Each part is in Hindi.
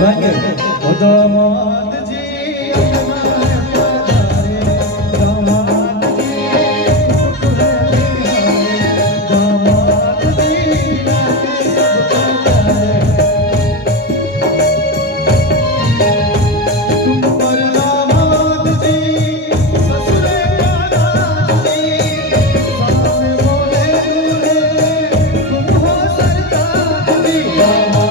गाएंगे ओ दामाद जी दामाद जी दामाद जी तुम पर दामाद जी ससुरे का राज जी सामने बोले दूल्हे तुम हो सरताज जी दामाद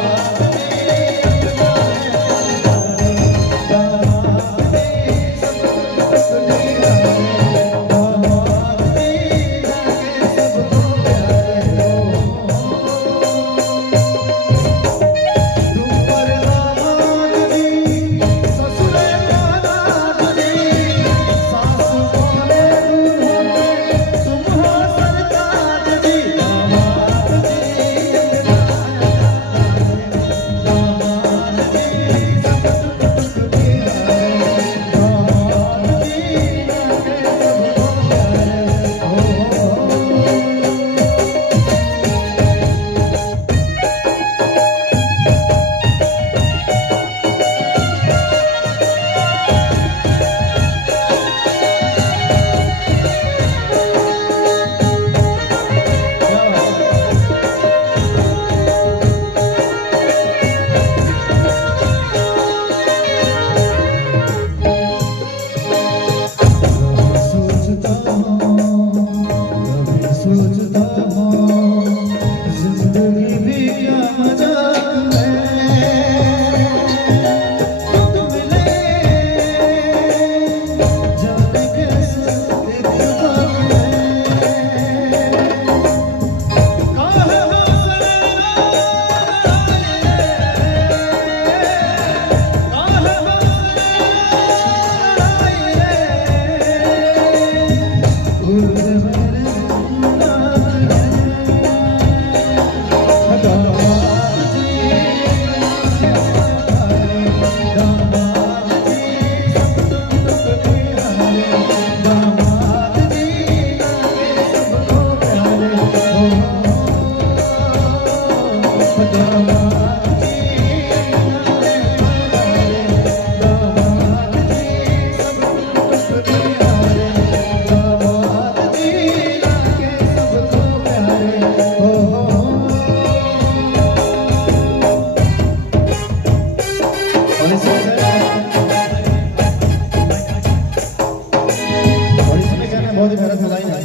बहुत ही प्यारा सा लाइन है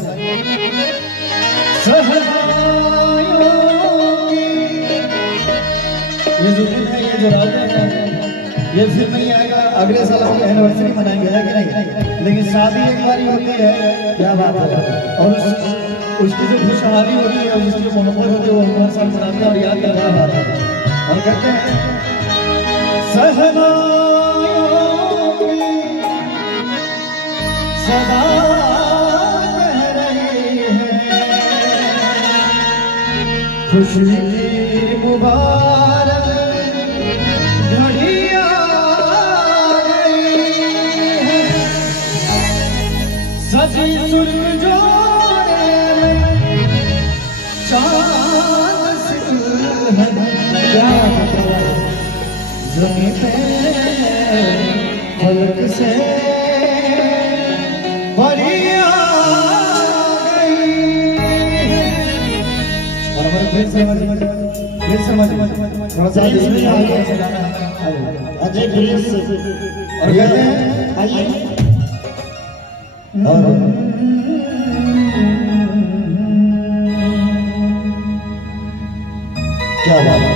ये जो दिन है, ये जो रात है, ये फिर नहीं आएगा। अगले साल हम एनिवर्सरी मनाएंगे है कि नहीं? लेकिन शादी एक बार ही होती है, क्या बात है। और उसकी जो खुशहाली होती है, उसकी मोहब्बत होती है, वो हम हर साल मनाते हैं और याद करना बात है। हम कहते हैं सहना सदा खुशी की मुबारक घड़ी आ गई है, सजी सुर्ख जोड़े में चांद सिकुड़ है, क्या ज़मीं पे फलक से बड़ी फिर समझ थोड़ा सा इसमें आगे अजय प्लीज और कहते हैं आइए और क्या बात है।